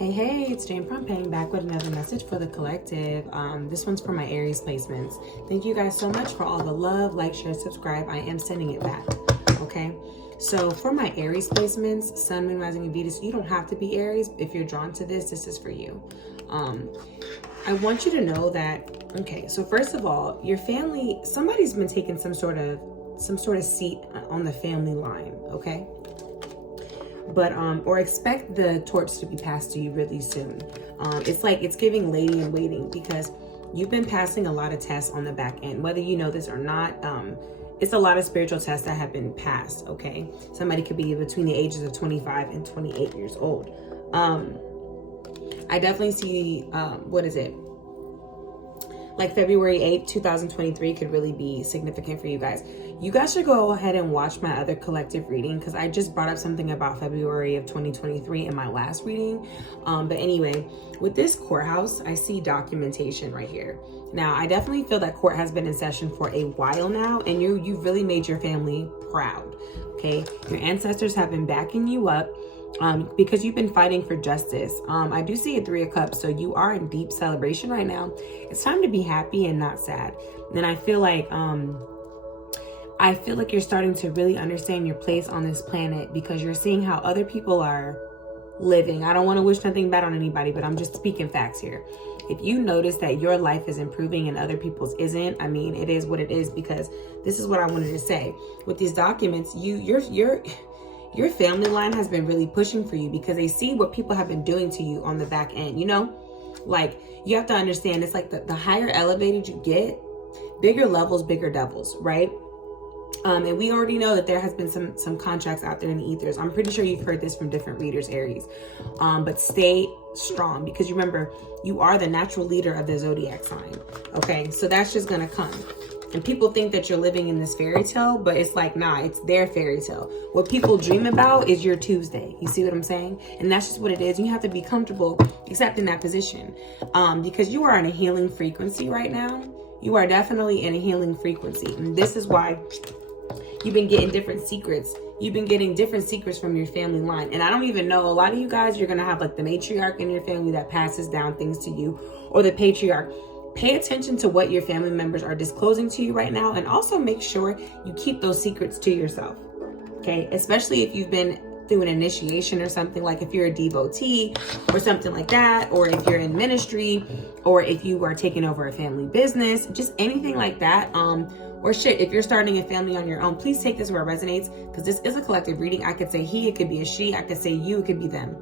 Hey, it's Jane Prompeng back with another message for the collective. This one's for my Aries placements. Thank you guys so much for all the love, like, share, subscribe. I am sending it back, okay? So for my Aries placements, Sun, Moon, Rising, and Venus, you don't have to be Aries. If you're drawn to this, this is for you. I want you to know that, okay, so first of all, your family, somebody's been taking some sort of seat on the family line, okay? But or expect the torch to be passed to you really soon. It's like it's giving lady in waiting, because you've been passing a lot of tests on the back end, whether you know this or not. It's a lot of spiritual tests that have been passed, okay? Somebody could be between the ages of 25 and 28 years old. I definitely see, like February 8th, 2023 could really be significant for you guys. You guys should go ahead and watch my other collective reading, because I just brought up something about February of 2023 in my last reading. But anyway, with this courthouse, I see documentation right here. Now, I definitely feel that court has been in session for a while now, and you've really made your family proud, okay? Your ancestors have been backing you up. Because you've been fighting for justice. I do see a 3 of Cups, so you are in deep celebration right now. It's time to be happy and not sad. And I feel like you're starting to really understand your place on this planet, because you're seeing how other people are living. I don't want to wish nothing bad on anybody, but I'm just speaking facts here. If you notice that your life is improving and other people's isn't, I mean, it is what it is, because this is what I wanted to say. With these documents, your family line has been really pushing for you, because they see what people have been doing to you on the back end, you know? Like, you have to understand, it's like the higher elevated you get, bigger levels, bigger devils, right? And we already know that there has been some contracts out there in the ethers. I'm pretty sure you've heard this from different readers, Aries. But stay strong, because you remember, you are the natural leader of the zodiac sign, okay? So that's just gonna come. And people think that you're living in this fairy tale, but it's like, nah, it's their fairy tale. What people dream about is your Tuesday. You see what I'm saying? And that's just what it is. You have to be comfortable accepting that position, because you are in a healing frequency right now. You are definitely in a healing frequency. And this is why you've been getting different secrets. You've been getting different secrets from your family line. And I don't even know, a lot of you guys, you're going to have like the matriarch in your family that passes down things to you, or the patriarch. Pay attention to what your family members are disclosing to you right now, and also make sure you keep those secrets to yourself, okay? Especially if you've been through an initiation or something, like if you're a devotee or something like that, or if you're in ministry, or if you are taking over a family business, just anything like that. Or shit, if you're starting a family on your own, please take this where it resonates, because this is a collective reading. I could say he, it could be a she, I could say you, it could be them.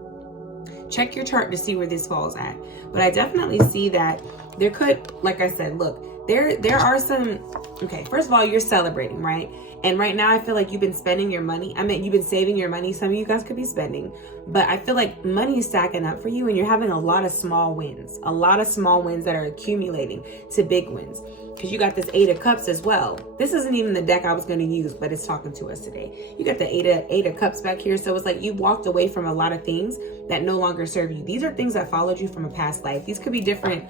Check your chart to see where this falls at. But I definitely see that there could, like I said, look, there are some, okay, first of all, you're celebrating, right? And right now I feel like you've been spending your money. I mean, you've been saving your money. Some of you guys could be spending, but I feel like money is stacking up for you, and you're having a lot of small wins that are accumulating to big wins. Because you got this 8 of Cups as well. This isn't even the deck I was going to use, but it's talking to us today. You got the 8 of Cups back here. So it's like you walked away from a lot of things that no longer serve you. These are things that followed you from a past life. These could be different,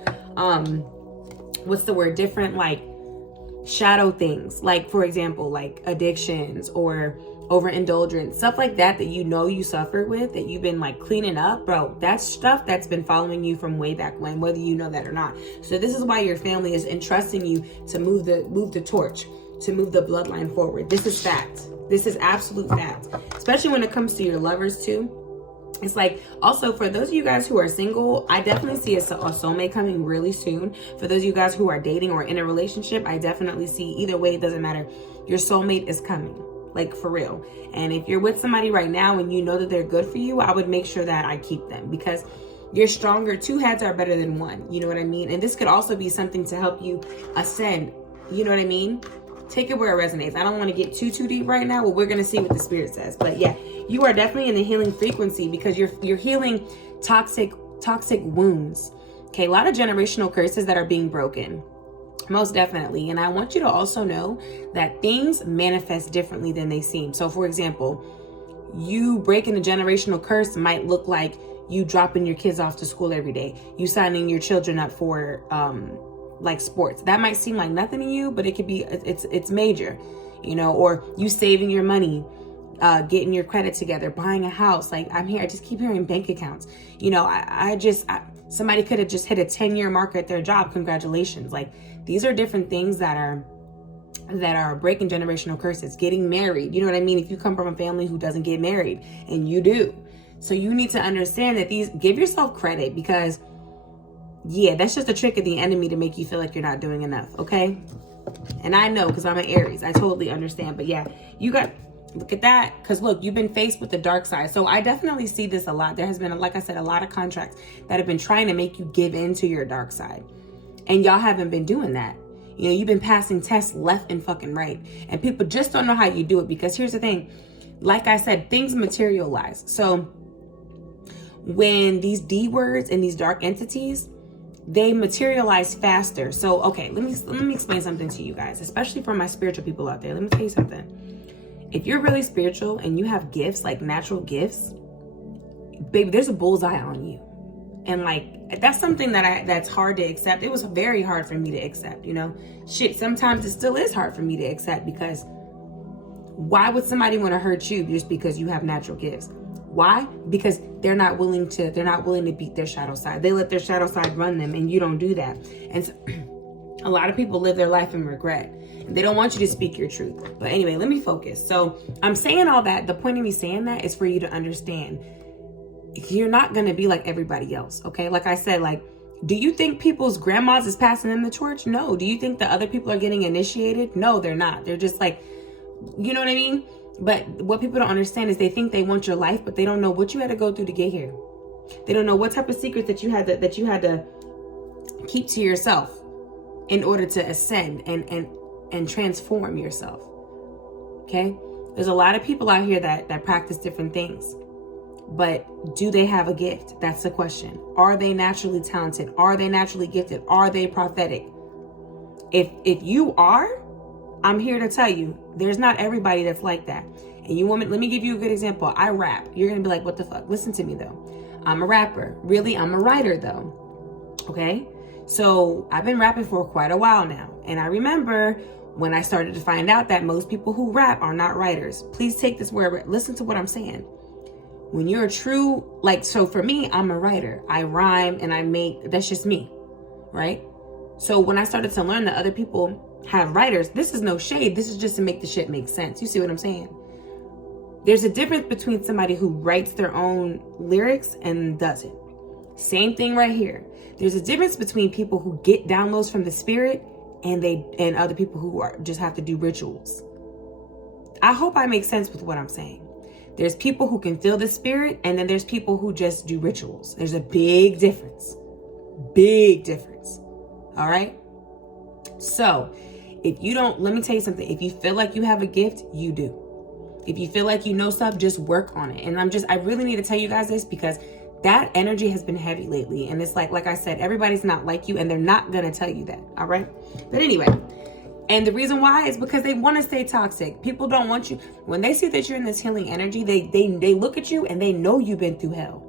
different like shadow things. Like, for example, like addictions or overindulgence, stuff like that you know you suffered with, that you've been like cleaning up, bro. That's stuff that's been following you from way back when, whether you know that or not. So this is why your family is entrusting you to move the torch, to move the bloodline forward. This is fact. This is absolute fact, especially when it comes to your lovers too. It's like, also for those of you guys who are single, I definitely see a soulmate coming really soon. For those of you guys who are dating or in a relationship, I definitely see, either way, it doesn't matter, your soulmate is coming. Like, for real. And if you're with somebody right now and you know that they're good for you, I would make sure that I keep them, because you're stronger. 2 heads are better than 1. You know what I mean? And this could also be something to help you ascend. You know what I mean? Take it where it resonates. I don't want to get too deep right now. Well, we're going to see what the spirit says. But yeah, you are definitely in the healing frequency, because you're healing toxic wounds. Okay, a lot of generational curses that are being broken. Most definitely. And I want you to also know that things manifest differently than they seem. So for example, you breaking a generational curse might look like you dropping your kids off to school every day, you signing your children up for like sports. That might seem like nothing to you, but it could be, it's major, you know, or you saving your money getting your credit together, buying a house. Like, I just keep hearing bank accounts. You know, somebody could have just hit a 10-year mark at their job. Congratulations. Like, these are different things that are breaking generational curses. Getting married, you know what I mean? If you come from a family who doesn't get married, and you do, so you need to understand that give yourself credit, because yeah, that's just a trick of the enemy to make you feel like you're not doing enough. Okay. And I know, because I'm an Aries, I totally understand. But yeah, look at that, because look, you've been faced with the dark side. So I definitely see this a lot. There has been, like I said, a lot of contracts that have been trying to make you give in to your dark side, and y'all haven't been doing that. You know, you've been passing tests left and fucking right, and people just don't know how you do it. Because here's the thing, like I said, things materialize. So when these D words and these dark entities, they materialize faster. So, okay, let me explain something to you guys, especially for my spiritual people out there. Let me tell you something. If you're really spiritual and you have gifts, like natural gifts, baby, there's a bullseye on you. And like, that's something that's hard to accept. It was very hard for me to accept, you know? Shit, sometimes it still is hard for me to accept, because why would somebody want to hurt you just because you have natural gifts? Why? Because they're not willing to beat their shadow side. They let their shadow side run them, and you don't do that. And so, a lot of people live their life in regret. They don't want you to speak your truth. But anyway, let me focus. So I'm saying all that. The point of me saying that is for you to understand you're not going to be like everybody else. Okay. Like I said, like, do you think people's grandmas is passing them the torch? No. Do you think that other people are getting initiated? No, they're not. They're just like, you know what I mean? But what people don't understand is they think they want your life, but they don't know what you had to go through to get here. They don't know what type of secrets that you had to keep to yourself in order to ascend and transform yourself. Okay? There's a lot of people out here that practice different things. But do they have a gift? That's the question. Are they naturally talented? Are they naturally gifted? Are they prophetic? If you are, I'm here to tell you, there's not everybody that's like that. And you woman, let me give you a good example. I rap. You're going to be like, what the fuck? Listen to me though. I'm a rapper. Really, I'm a writer though. Okay? So I've been rapping for quite a while now. And I remember when I started to find out that most people who rap are not writers. Please take this word. Listen to what I'm saying. When you're a true, like, so for me, I'm a writer. I rhyme and I make, that's just me, right? So when I started to learn that other people have writers, this is no shade. This is just to make the shit make sense. You see what I'm saying? There's a difference between somebody who writes their own lyrics and does it. Same thing right here. There's a difference between people who get downloads from the spirit and other people who just have to do rituals. I hope I make sense with what I'm saying. There's people who can feel the spirit, and then there's people who just do rituals. There's a big difference. Big difference. All right? So, if you don't, let me tell you something. If you feel like you have a gift, you do. If you feel like you know stuff, just work on it. And I really need to tell you guys this, because that energy has been heavy lately. And it's like I said, everybody's not like you, and they're not going to tell you that. All right? But anyway, and the reason why is because they want to stay toxic. People don't want you. When they see that you're in this healing energy, they look at you and they know you've been through hell.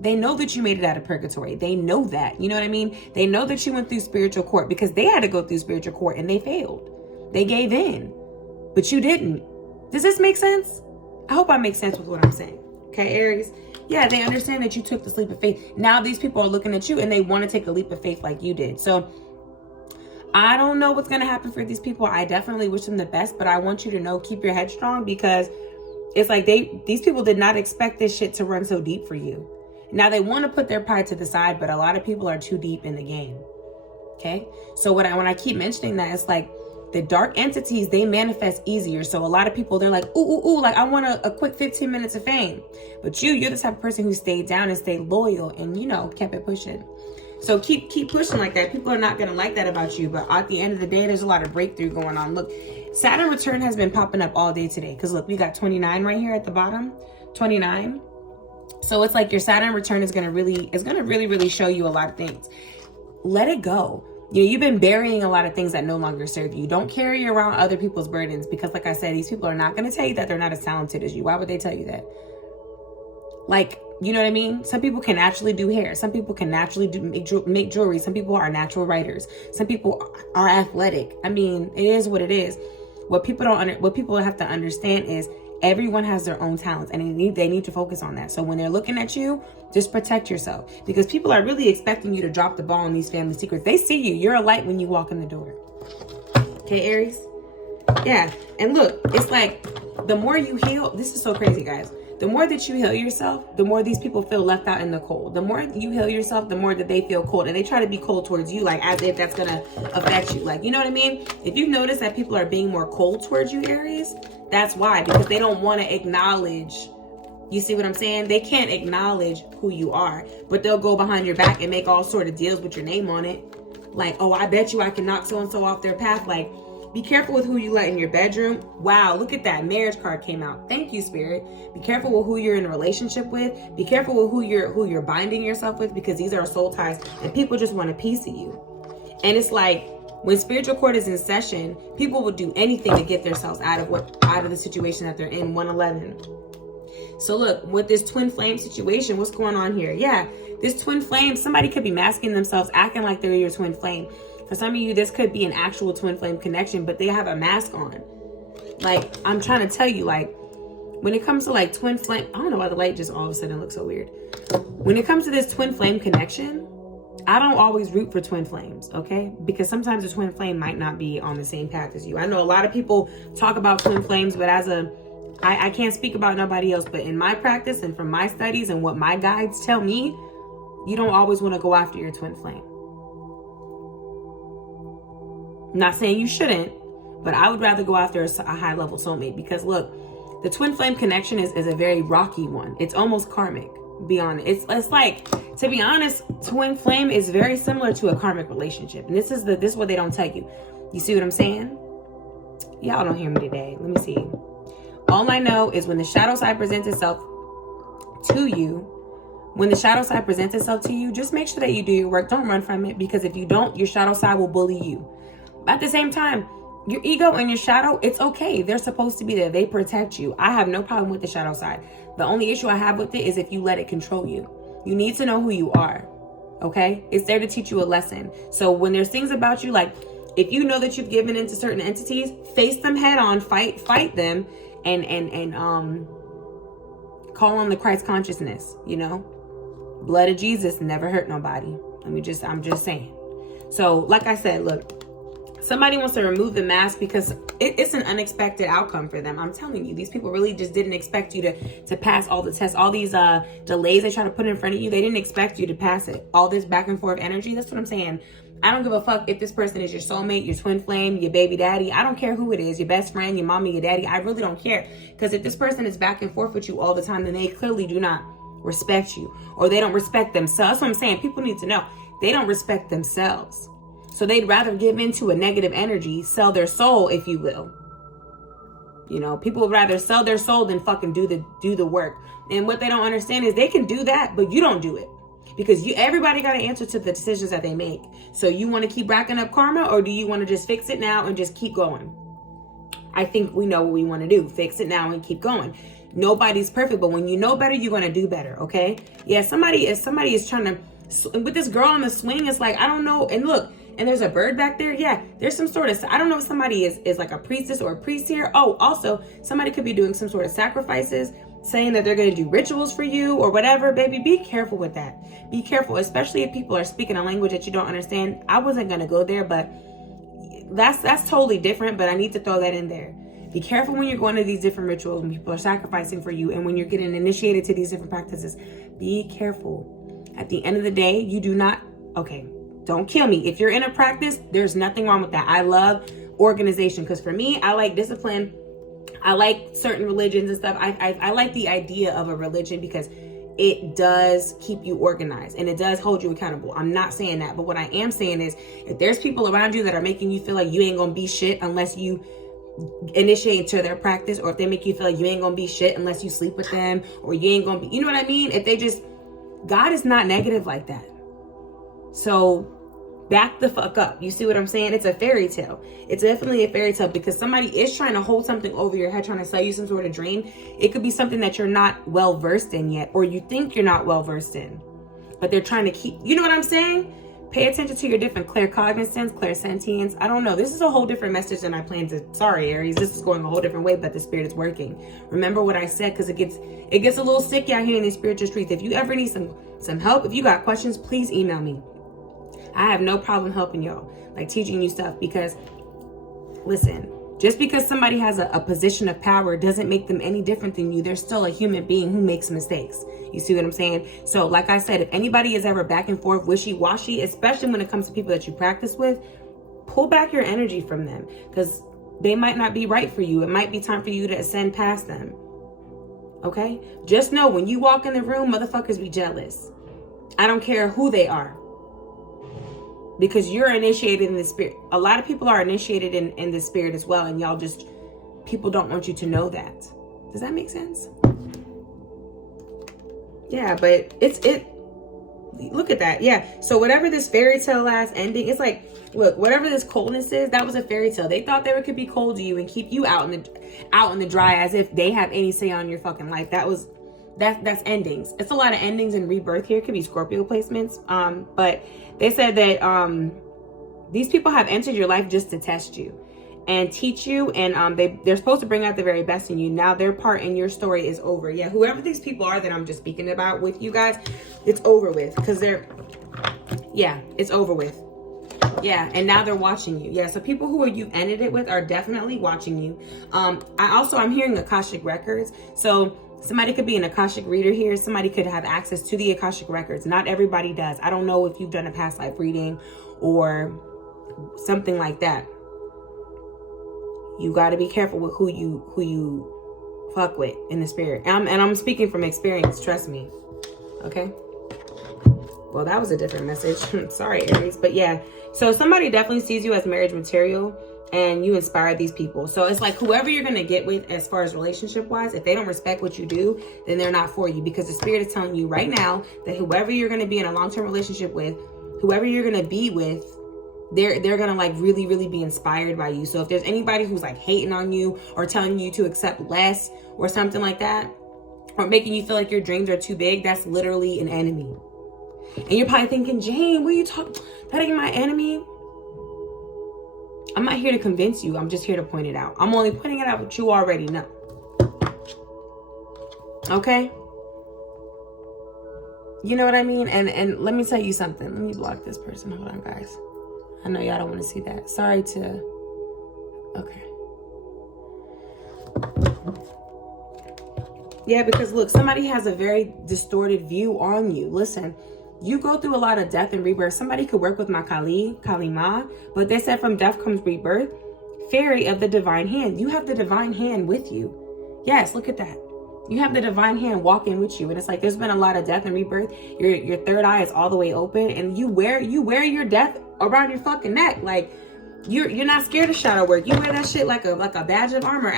They know that you made it out of purgatory. They know that. You know what I mean? They know that you went through spiritual court, because they had to go through spiritual court and they failed. They gave in, but you didn't. Does this make sense? I hope I make sense with what I'm saying. Okay, Aries? Yeah, they understand that you took the leap of faith. Now these people are looking at you and they want to take a leap of faith like you did. So I don't know what's going to happen for these people. I definitely wish them the best, but I want you to know, keep your head strong, because it's like these people did not expect this shit to run so deep for you. Now they want to put their pride to the side, but a lot of people are too deep in the game. Okay? So when I keep mentioning that, it's like the dark entities, they manifest easier. So a lot of people, they're like, ooh, like I want a quick 15 minutes of fame. But you're the type of person who stayed down and stayed loyal and, kept it pushing. So keep pushing like that. People are not going to like that about you. But at the end of the day, there's a lot of breakthrough going on. Look, Saturn return has been popping up all day today. Because look, we got 29 right here at the bottom. 29. So it's like your Saturn return is going to really show you a lot of things. Let it go. You've been burying a lot of things that no longer serve you. Don't carry around other people's burdens, because like I said, these people are not going to tell you that they're not as talented as you. Why would they tell you that? Like, you know what I mean? Some people can naturally do hair. Some people can naturally make jewelry. Some people are natural writers. Some people are athletic. I mean, it is what it is. What people have to understand is Everyone has their own talents, and they need to focus on that. So when they're looking at you, just protect yourself, because people are really expecting you to drop the ball on these family secrets. They see you. You're a light when you walk in the door. Okay, Aries? Yeah. And look, it's like the more you heal, this is so crazy, guys. The more that you heal yourself, the more these people feel left out in the cold. The more you heal yourself, the more that they feel cold. And they try to be cold towards you, like as if that's going to affect you. Like, you know what I mean? If you notice that people are being more cold towards you, Aries, that's why. Because they don't want to acknowledge. You see what I'm saying? They can't acknowledge who you are. But they'll go behind your back and make all sort of deals with your name on it. Like, oh, I bet you I can knock so-and-so off their path. Like, be careful with who you let in your bedroom. Wow, look at that. Marriage card came out. Thank you, Spirit. Be careful with who you're in a relationship with. Be careful with who you're binding yourself with, because these are soul ties and people just want a piece of you. And it's like when spiritual court is in session, people will do anything to get themselves out of the situation that they're in. 111. So look, with this twin flame situation, what's going on here? Yeah, this twin flame, somebody could be masking themselves, acting like they're your twin flame. For some of you, this could be an actual twin flame connection, but they have a mask on. Like, I'm trying to tell you, like, when it comes to like twin flame, I don't know why the light just all of a sudden looks so weird. When it comes to this twin flame connection, I don't always root for twin flames, okay? Because sometimes a twin flame might not be on the same path as you. I know a lot of people talk about twin flames, but I can't speak about nobody else, but in my practice and from my studies and what my guides tell me, you don't always want to go after your twin flame. I'm not saying you shouldn't, but I would rather go after a high level soulmate, because look, the twin flame connection is a very rocky one. It's almost karmic, be honest. It's like, to be honest, twin flame is very similar to a karmic relationship. And this is what they don't tell you. You see what I'm saying? Y'all don't hear me today. Let me see. All I know is when the shadow side presents itself to you, just make sure that you do your work. Don't run from it, because if you don't, your shadow side will bully you. At the same time, your ego and your shadow, it's okay. They're supposed to be there. They protect you. I have no problem with the shadow side. The only issue I have with it is if you let it control you. You need to know who you are, okay? It's there to teach you a lesson. So when there's things about you, like if you know that you've given into certain entities, face them head on, fight them, and call on the Christ consciousness, you know? Blood of Jesus never hurt nobody. I'm just saying. So like I said, look, somebody wants to remove the mask because it's an unexpected outcome for them. I'm telling you, these people really just didn't expect you to pass all the tests, all these delays they try to put in front of you. They didn't expect you to pass it. All this back and forth energy. That's what I'm saying. I don't give a fuck if this person is your soulmate, your twin flame, your baby daddy. I don't care who it is, your best friend, your mommy, your daddy. I really don't care. Because if this person is back and forth with you all the time, then they clearly do not respect you, or they don't respect themselves. That's what I'm saying. People need to know they don't respect themselves. So they'd rather give into a negative energy, sell their soul, if you will. You know, people would rather sell their soul than fucking do the work. And what they don't understand is they can do that, but you don't do it. Because everybody got to answer to the decisions that they make. So you want to keep racking up karma, or do you want to just fix it now and just keep going? I think we know what we want to do. Fix it now and keep going. Nobody's perfect, but when you know better, you're going to do better, okay? Yeah, somebody is trying to, with this girl on the swing, it's like, I don't know. And look, and there's a bird back there. Yeah, there's some sort of, I don't know if somebody is like a priestess or a priest here. Oh, also, somebody could be doing some sort of sacrifices, saying that they're going to do rituals for you or whatever. Baby, be careful with that. Be careful, especially if people are speaking a language that you don't understand. I wasn't going to go there, but that's totally different, but I need to throw that in there. Be careful when you're going to these different rituals, when people are sacrificing for you, and when you're getting initiated to these different practices. Be careful. At the end of the day, you do not, okay, don't kill me. If you're in a practice, there's nothing wrong with that. I love organization, because for me, I like discipline. I like certain religions and stuff. I like the idea of a religion because it does keep you organized and it does hold you accountable. I'm not saying that, but what I am saying is if there's people around you that are making you feel like you ain't gonna be shit unless you initiate into their practice, or if they make you feel like you ain't gonna be shit unless you sleep with them, or you ain't gonna be, you know what I mean? If they just, God is not negative like that. So back the fuck up. You see what I'm saying? It's a fairy tale. It's definitely a fairy tale, because somebody is trying to hold something over your head, trying to sell you some sort of dream. It could be something that you're not well versed in yet, or you think you're not well versed in, but they're trying to keep, you know what I'm saying? Pay attention to your different claircognizance, clairsentience. I don't know. This is a whole different message than I planned to. Sorry, Aries. This is going a whole different way, but the spirit is working. Remember what I said, because it gets a little sticky out here in these spiritual streets. If you ever need some help, if you got questions, please email me. I have no problem helping y'all, like teaching you stuff, because listen, just because somebody has a position of power doesn't make them any different than you. They're still a human being who makes mistakes. You see what I'm saying? So like I said, if anybody is ever back and forth, wishy-washy, especially when it comes to people that you practice with, pull back your energy from them, because they might not be right for you. It might be time for you to ascend past them. Okay? Just know, when you walk in the room, motherfuckers be jealous. I don't care who they are. Because you're initiated in the spirit. A lot of people are initiated in the spirit as well. And y'all just, people don't want you to know that. Does that make sense? Yeah, but look at that. Yeah. So whatever this fairy tale last ending, it's like, look, whatever this coldness is, that was a fairy tale. They thought they could be cold to you and keep you out in the dry, as if they have any say on your fucking life. That's endings. It's a lot of endings and rebirth here. It could be Scorpio placements. But they said that these people have entered your life just to test you and teach you, and they're supposed to bring out the very best in you. Now their part in your story is over. Yeah, whoever these people are that I'm just speaking about with you guys, it's over with, because it's over with. Yeah, and now they're watching you. Yeah, so people who you've ended it with are definitely watching you. I'm hearing Akashic records. So somebody could be an Akashic reader here. Somebody could have access to the Akashic records. Not everybody does. I don't know if you've done a past life reading or something like that. You got to be careful with who you fuck with in the spirit. And I'm speaking from experience. Trust me. Okay. Well, that was a different message. Sorry, Aries. But yeah. So somebody definitely sees you as marriage material, and you inspire these people. So it's like, whoever you're going to get with as far as relationship wise, if they don't respect what you do, then they're not for you, because the spirit is telling you right now that whoever you're going to be in a long-term relationship with, whoever you're going to be with, they're going to like really, really be inspired by you. So if there's anybody who's like hating on you or telling you to accept less or something like that, or making you feel like your dreams are too big, that's literally an enemy. And you're probably thinking, Jane, what are you talking? That ain't my enemy. I'm not here to convince you. I'm just here to point it out. I'm only pointing it out what you already know. Okay? You know what I mean? And let me tell you something. Let me block this person. Hold on, guys. I know y'all don't want to see that. Sorry to... Okay. Yeah, because look, somebody has a very distorted view on you. Listen, you go through a lot of death and rebirth. Somebody could work with my Kali Ma, but they said from death comes rebirth. Fairy of the divine hand. You have the divine hand with you. Yes, look at that. You have the divine hand walking with you. And it's like, there's been a lot of death and rebirth. Your third eye is all the way open, and you wear your death around your fucking neck. Like, you're not scared of shadow work. You wear that shit like a badge of armor,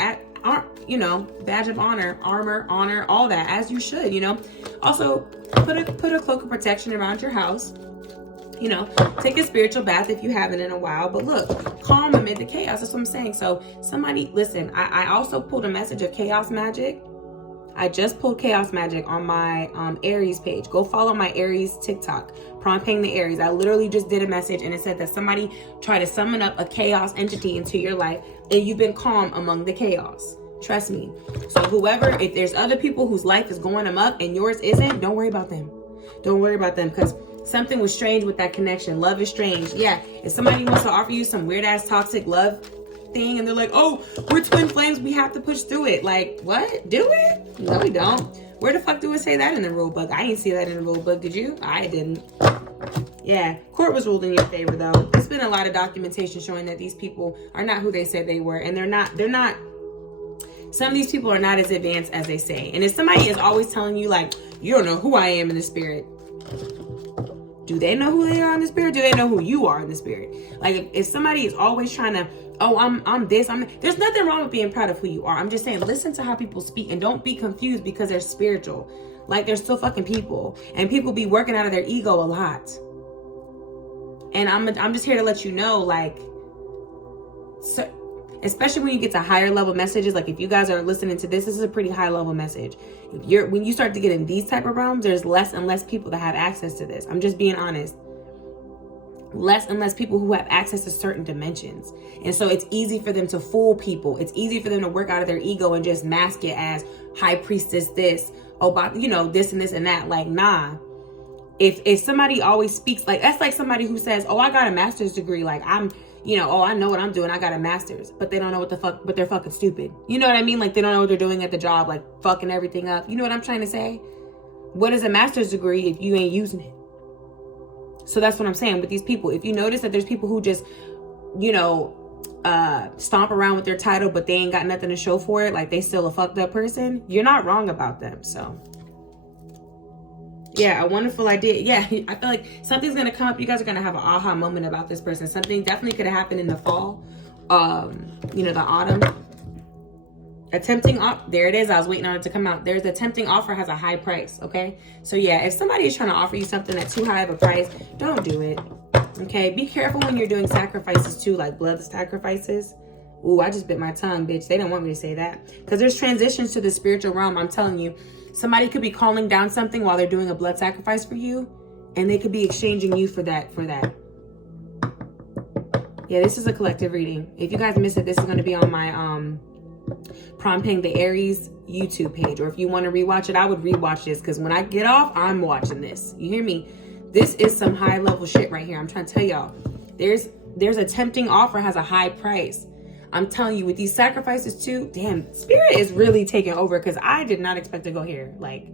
badge of honor, honor, all that, as you should, Also, put a cloak of protection around your house. Take a spiritual bath if you haven't in a while. But look, calm amid the chaos. That's what I'm saying. So somebody, listen, I also pulled a message of chaos magic. I just pulled chaos magic on my Aries page. Go follow my Aries TikTok, Prompeng the Aries. I literally just did a message, and it said that somebody tried to summon up a chaos entity into your life, and you've been calm among the chaos. Trust me. So if there's other people whose life is going amok and yours isn't, don't worry about them. Don't worry about them, because something was strange with that connection. Love is strange. Yeah, if somebody wants to offer you some weird ass toxic love thing, and they're like, oh, we're twin flames, we have to push through it. Like, what? Do it? No, we don't. Where the fuck do it say that in the rule book? I ain't see that in the rule book. Did you? I didn't. Yeah, court was ruled in your favor, though. There's been a lot of documentation showing that these people are not who they said they were, and they're not. Some of these people are not as advanced as they say. And if somebody is always telling you, like, you don't know who I am in the spirit, do they know who they are in the spirit? Do they know who you are in the spirit? Like, if somebody is always trying to, oh, I'm this, there's nothing wrong with being proud of who you are. I'm just saying, listen to how people speak, and don't be confused because they're spiritual. Like, they're still fucking people, and people be working out of their ego a lot. And I'm just here to let you know, like, so, especially when you get to higher level messages, like if you guys are listening to this is a pretty high level message. When you start to get in these type of realms, there's less and less people that have access to this. I'm just being honest. less and less people who have access to certain dimensions. And so it's easy for them to fool people. It's easy for them to work out of their ego and just mask it as high priestess this, about, you know, this and this and that. Like, nah. If somebody always speaks like, that's like somebody who says, oh, I got a master's degree. Like, I'm, you know, oh, I know what I'm doing. I got a master's, but they don't know what the fuck, but they're fucking stupid. You know what I mean? Like, they don't know what they're doing at the job, like fucking everything up. You know what I'm trying to say? What is a master's degree if you ain't using it? So that's what I'm saying with these people. If you notice that there's people who just, you know, stomp around with their title, but they ain't got nothing to show for it, like they still a fucked up person, you're not wrong about them. So yeah, a wonderful idea. Yeah, I feel like something's gonna come up. You guys are gonna have an aha moment about this person. Something definitely could have happened in the fall, you know, the autumn. A tempting offer, there it is. I was waiting on it to come out. There's a tempting offer has a high price. Okay, so yeah, if somebody is trying to offer you something at too high of a price, don't do it. Okay, be careful when you're doing sacrifices too, like blood sacrifices. Ooh, I just bit my tongue, bitch. They don't want me to say that, because there's transitions to the spiritual realm. I'm telling you, somebody could be calling down something while they're doing a blood sacrifice for you, and they could be exchanging you for that. Yeah, this is a collective reading. If you guys miss it, this is going to be on my Prompeng the Aries YouTube page. Or if you want to rewatch it, I would rewatch this, because when I get off, I'm watching this. You hear me? This is some high level shit right here. I'm trying to tell y'all. There's a tempting offer has a high price. I'm telling you, with these sacrifices too, damn, spirit is really taking over, because I did not expect to go here. Like,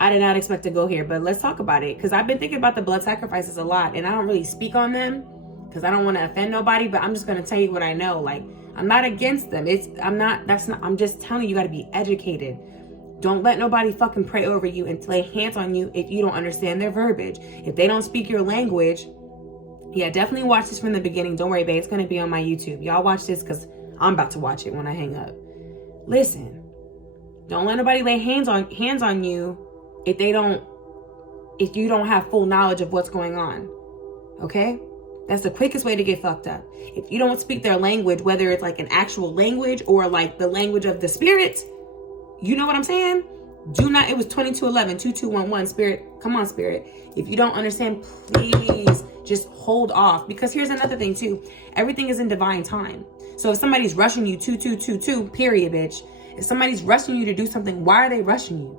I did not expect to go here, but let's talk about it, because I've been thinking about the blood sacrifices a lot, and I don't really speak on them because I don't want to offend nobody, but I'm just going to tell you what I know. Like, I'm not against them. I'm just telling you, you got to be educated. Don't let nobody fucking pray over you and lay hands on you if you don't understand their verbiage. If they don't speak your language, yeah, definitely watch this from the beginning. Don't worry, babe. It's going to be on my YouTube. Y'all watch this, because I'm about to watch it when I hang up. Listen, don't let nobody lay hands on you if you don't have full knowledge of what's going on. Okay? That's the quickest way to get fucked up. If you don't speak their language, whether it's like an actual language or like the language of the spirit, you know what I'm saying? Do not, it was 2211, 2211, spirit. Come on, spirit. If you don't understand, please just hold off. Because here's another thing too. Everything is in divine time. So if somebody's rushing you, 2222, period, bitch. If somebody's rushing you to do something, why are they rushing you?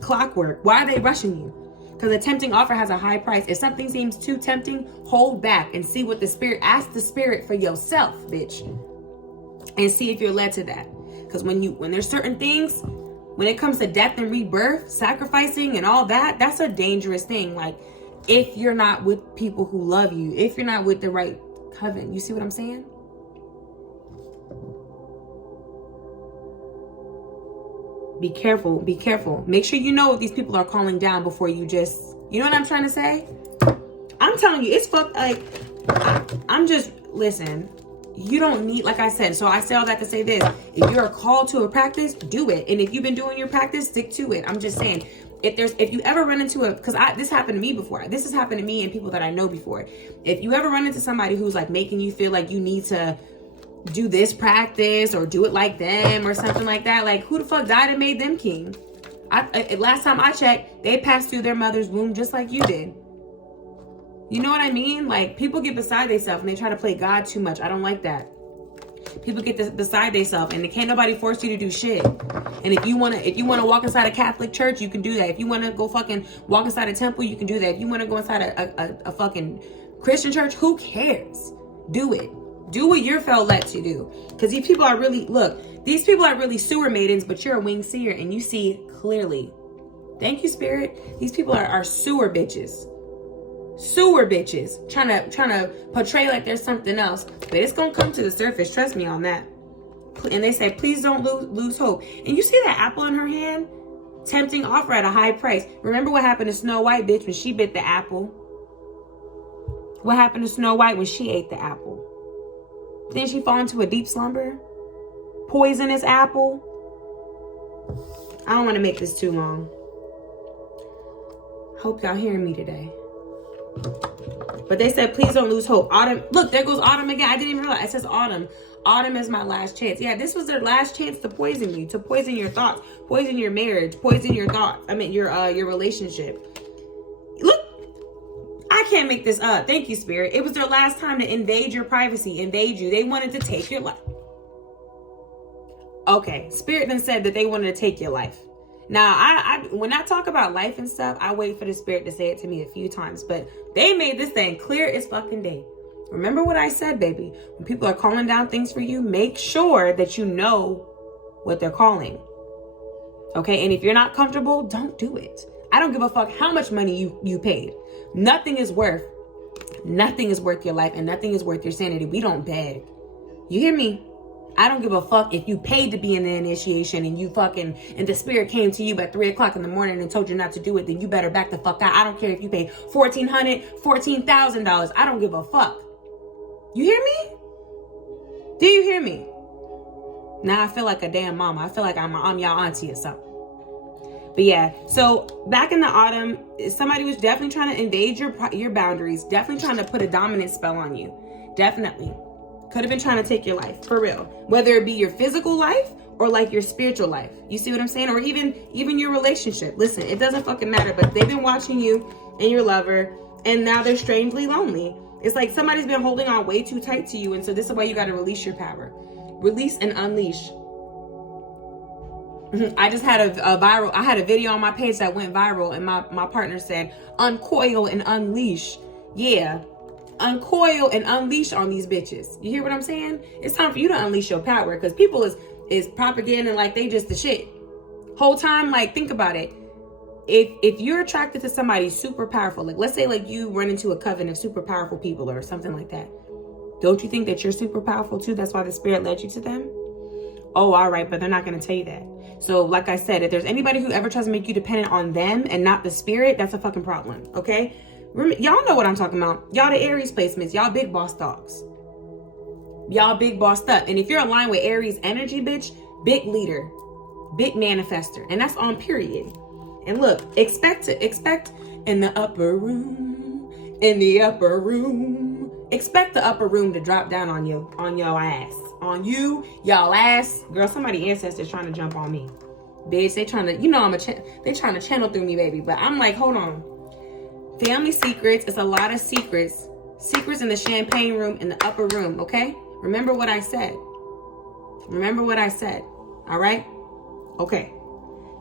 Clockwork. Why are they rushing you? Because a tempting offer has a high price. If something seems too tempting, hold back and see what the spirit, ask the spirit for yourself, bitch. And see if you're led to that. Because when there's certain things, when it comes to death and rebirth, sacrificing and all that, that's a dangerous thing. Like, if you're not with people who love you, if you're not with the right coven, you see what I'm saying? Be careful, be careful. Make sure you know if these people are calling down before you just, you know what I'm trying to say? I'm telling you, it's fucked. Like, I'm just, listen, you don't need, like I said, so I say all that to say this. If you're called to a practice, do it. And if you've been doing your practice, stick to it. I'm just saying, if you ever run into because this happened to me before. This has happened to me and people that I know before. If you ever run into somebody who's like making you feel like you need to do this practice or do it like them or something like that, like, who the fuck died and made them king? Last time I checked, they passed through their mother's womb just like you did. You know what I mean? Like, people get beside themselves and they try to play God too much. I don't like that. People get beside themselves, and can't nobody force you to do shit. And if you wanna walk inside a Catholic church, you can do that. If you wanna go fucking walk inside a temple, you can do that. If you wanna go inside a fucking Christian church, who cares? Do it. Do what you're felt led to do. Because these people are really sewer maidens, but you're a winged seer and you see clearly. Thank you, spirit. These people are sewer bitches. Sewer bitches. Trying to portray like there's something else. But it's going to come to the surface. Trust me on that. And they say, please don't lose hope. And you see that apple in her hand? Tempting offer at a high price. Remember what happened to Snow White, bitch, when she bit the apple? What happened to Snow White when she ate the apple? Didn't she fall into a deep slumber? Poisonous apple. I don't want to make this too long. Hope y'all hearing me today. But they said, please don't lose hope. Autumn. Look, there goes autumn again. I didn't even realize. It says autumn. Autumn is my last chance. Yeah, this was their last chance to poison you, to poison your thoughts, poison your marriage, poison your thoughts. I mean, your relationship. Look, I I can't make this up. Thank you, Spirit. It was their last time to invade your privacy, invade you. They wanted to take your life. Okay, Spirit then said that they wanted to take your life. Now, I when I talk about life and stuff, I wait for the Spirit to say it to me a few times. But they made this thing clear as fucking day. Remember what I said, baby. When people are calling down things for you, make sure that you know what they're calling. Okay, and if you're not comfortable, don't do it. I don't give a fuck how much money you paid. Nothing is worth your life, and nothing is worth your sanity. We don't beg. You hear me? I don't give a fuck if you paid to be in the initiation and and the Spirit came to you at 3 o'clock in the morning and told you not to do it, then you better back the fuck out. I don't care if you pay $1,400, $14,000. I don't give a fuck. You hear me? Do you hear me? Now I feel like a damn mama. I feel like I'm y'all auntie or something. But yeah, so back in the autumn, somebody was definitely trying to invade your boundaries. Definitely trying to put a dominant spell on you. Definitely. Could have been trying to take your life, for real. Whether it be your physical life or like your spiritual life. You see what I'm saying? Or even your relationship. Listen, it doesn't fucking matter, but they've been watching you and your lover, and now they're strangely lonely. It's like somebody's been holding on way too tight to you, and so this is why you got to release your power. Release and unleash. I just had I had a video on my page that went viral, and my partner said, uncoil and unleash. Yeah. Uncoil and unleash on these bitches. You hear what I'm saying? It's time for you to unleash your power, because people is propagating like they just the shit. Whole time, like, think about it. If you're attracted to somebody super powerful, like let's say like you run into a coven of super powerful people or something like that, don't you think that you're super powerful too? That's why the Spirit led you to them? Oh, all right, but they're not going to tell you that. So like I said, if there's anybody who ever tries to make you dependent on them and not the Spirit, that's a fucking problem, okay? Y'all know what I'm talking about. Y'all the Aries placements. Y'all big boss dogs. Y'all big bossed up. And if you're aligned with Aries energy, bitch, big leader, big manifester. And that's on period. And look, expect in the upper room, expect the upper room to drop down on your ass. On you, y'all ass. Girl, somebody ancestors trying to jump on me. Bitch, they trying to, they trying to channel through me, baby. But I'm like, hold on. Family secrets. It's a lot of secrets. Secrets in the champagne room, in the upper room, okay? Remember what I said. All right? Okay.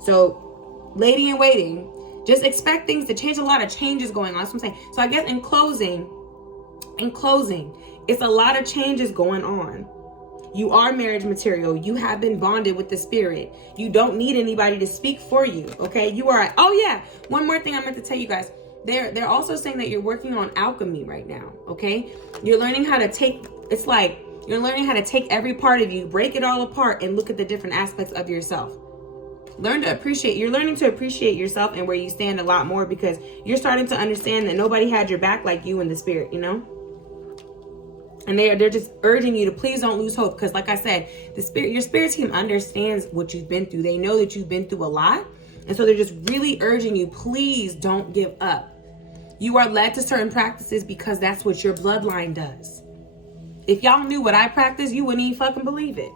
So, lady in waiting, just expect things to change. A lot of changes going on. That's what I'm saying. So I guess in closing, it's a lot of changes going on. You are marriage material. You have been bonded with the Spirit. You don't need anybody to speak for you, okay? You are, oh yeah, one more thing I meant to tell you guys. They're also saying that you're working on alchemy right now, okay? You're learning how to take, it's like, you're learning how to take every part of you, break it all apart, and look at the different aspects of yourself. You're learning to appreciate yourself and where you stand a lot more, because you're starting to understand that nobody had your back like you and the Spirit, you know? And they're just urging you to please don't lose hope, because like I said, your spirit team understands what you've been through. They know that you've been through a lot. And so they're just really urging you, please don't give up. You are led to certain practices because that's what your bloodline does. If y'all knew what I practice, you wouldn't even fucking believe it.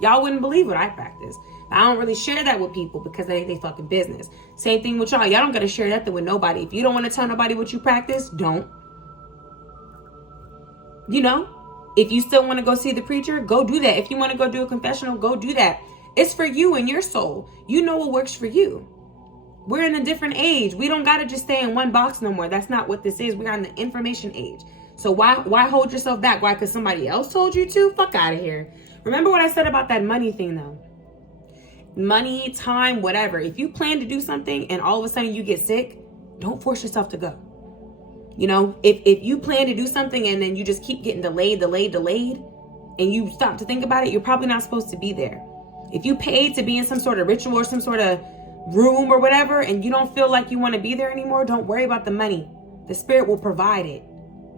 Y'all wouldn't believe what I practice. I don't really share that with people because that ain't they fucking business. Same thing with y'all. Y'all don't gotta share that with nobody. If you don't want to tell nobody what you practice, don't. You know, if you still want to go see the preacher, go do that. If you want to go do a confessional, go do that. It's for you and your soul. You know what works for you. We're in a different age. We don't got to just stay in one box no more. That's not what this is. We're on the information age. So why hold yourself back? Why? Because somebody else told you to? Fuck out of here. Remember what I said about that money thing though. Money, time, whatever. If you plan to do something and all of a sudden you get sick, don't force yourself to go. You know, if you plan to do something and then you just keep getting delayed, and you stop to think about it, you're probably not supposed to be there. If you paid to be in some sort of ritual or some sort of room or whatever, and you don't feel like you want to be there anymore, don't worry about the money. The Spirit will provide it.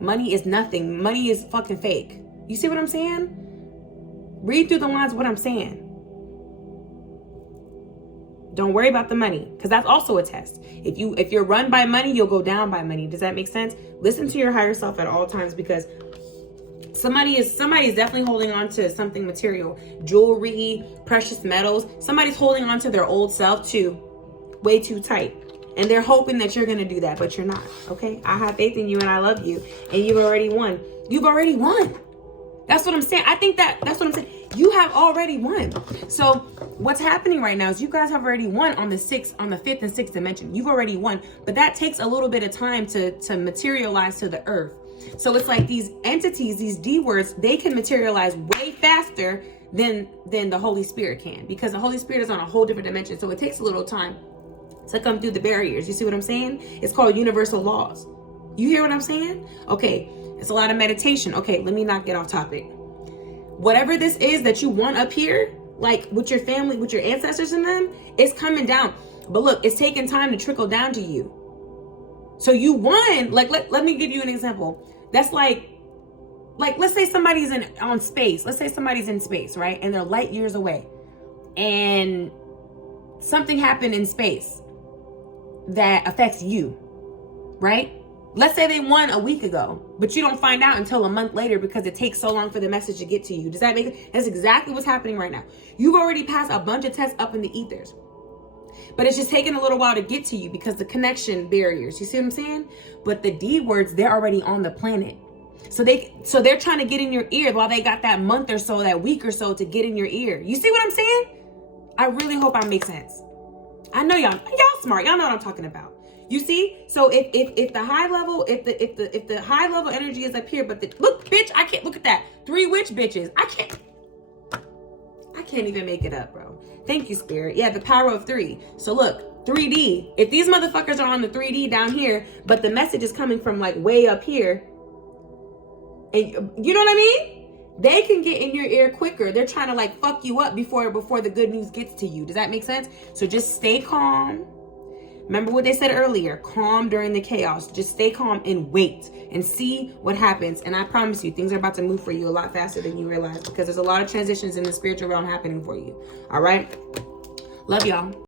Money is nothing. Money is fucking fake. You see what I'm saying? Read through the lines of what I'm saying. Don't worry about the money, because that's also a test. If you're run by money, you'll go down by money. Does that make sense? Listen to your higher self at all times, because somebody is definitely holding on to something material, jewelry, precious metals. Somebody's holding on to their old self too, way too tight. And they're hoping that you're going to do that, but you're not. Okay? I have faith in you and I love you. And you've already won. You've already won. That's what I'm saying. I think that's what I'm saying. You have already won. So what's happening right now is you guys have already won on the 5th and 6th dimension. You've already won. But that takes a little bit of time to materialize to the earth. So it's like these entities, these D words, they can materialize way faster than the Holy Spirit can, because the Holy Spirit is on a whole different dimension. So it takes a little time to come through the barriers. You see what I'm saying? It's called universal laws. You hear what I'm saying? Okay, it's a lot of meditation. Okay, let me not get off topic. Whatever this is that you want up here, like with your family, with your ancestors and them, it's coming down. But look, it's taking time to trickle down to you. So you won. Like, let me give you an example. That's like let's say somebody's on space. Let's say somebody's in space, right? And they're light years away. And something happened in space that affects you, right? Let's say they won a week ago, but you don't find out until a month later because it takes so long for the message to get to you. Does that make sense? That's exactly what's happening right now. You've already passed a bunch of tests up in the ethers, but it's just taking a little while to get to you because the connection barriers. You see what I'm saying? But the D words, they're already on the planet. So they're trying to get in your ear while they got that month or so, that week or so to get in your ear. You see what I'm saying? I really hope I make sense. I know y'all smart. Y'all know what I'm talking about. You see? So if the high level, if the high level energy is up here, but look, bitch, I can't look at that. 3 witch bitches. I can't even make it up, bro. Thank you, Spirit. Yeah, the power of 3. So look, 3D. If these motherfuckers are on the 3D down here, but the message is coming from like way up here, and you know what I mean? They can get in your ear quicker. They're trying to like fuck you up before the good news gets to you. Does that make sense? So just stay calm. Remember what they said earlier, calm during the chaos. Just stay calm and wait and see what happens. And I promise you, things are about to move for you a lot faster than you realize, because there's a lot of transitions in the spiritual realm happening for you. All right? Love y'all.